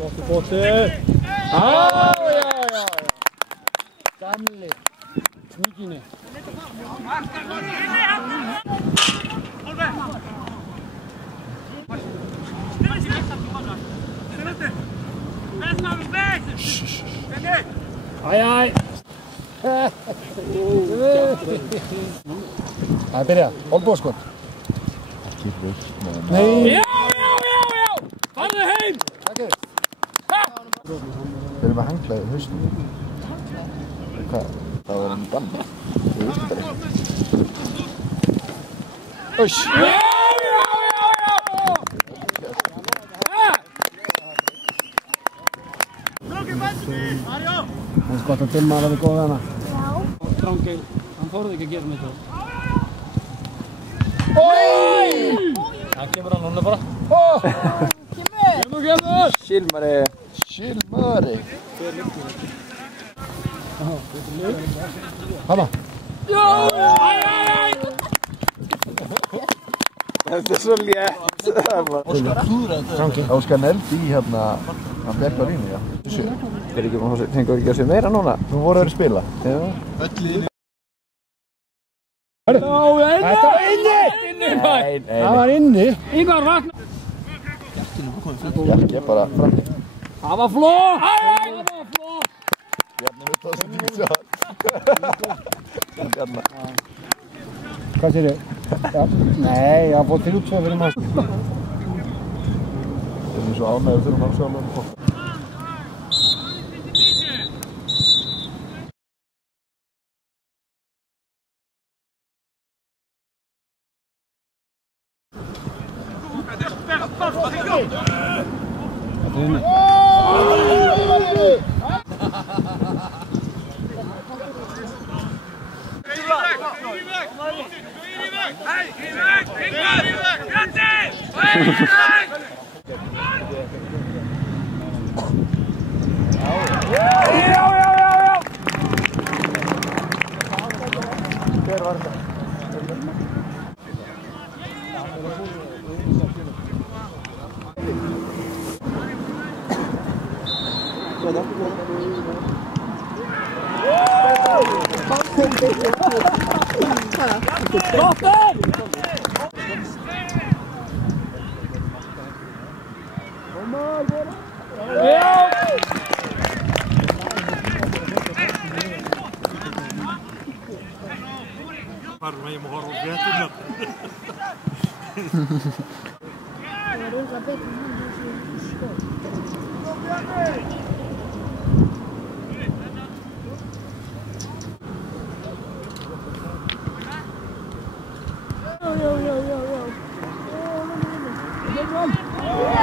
Flotte båter! Ja. Gamli. Sníkinni. Aj. Það byrja. Olbóðskot. Ekki veikt. Nei. Já. Farðu heim. Takk fyrir. Við erum að hengla í hausnum. Hvað? Það var hann bann. Ég veist þetta ekki. Öss! Já. Það er gott að Dilma er að við góða hana. Já. Drangel, hann þorði ekki að gera neitt. Oi! Það kemur hann núna bara. Kemur! Silmari. Hanna. Já! Þetta er svo létt. Óskar Neldi í hérna, hann bjargar línu, já. Fengur ekki að sé meira núna? Þú voru að spila. Þetta var inni! Það var inni. Yngvar vakna. Bjarki er bara fram. Það var flott! Bjarni vill það sem ég sá. Bjarni. Hvað sér ég? Nei, ég fór 3-2 fyrir maður. Það er svo ánægður fyrir maður sjálf. Maar je mag wel opletten. Ja.